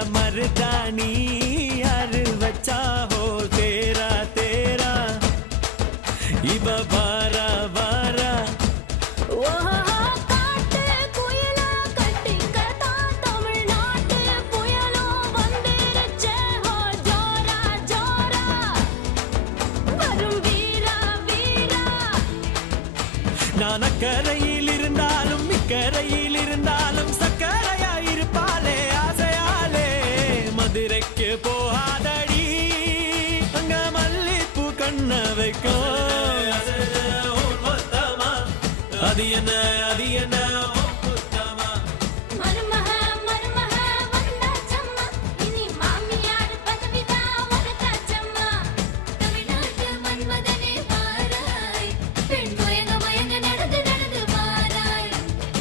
मेरा मर्दानी यार बच्चा हो तेरा तेरा इब बारा बारा நான் அக்கறையில் இருந்தாலும் இக்கரையில் மல்லிப்பூ கண்ண வைக்கும் அது என்ன அது என்ன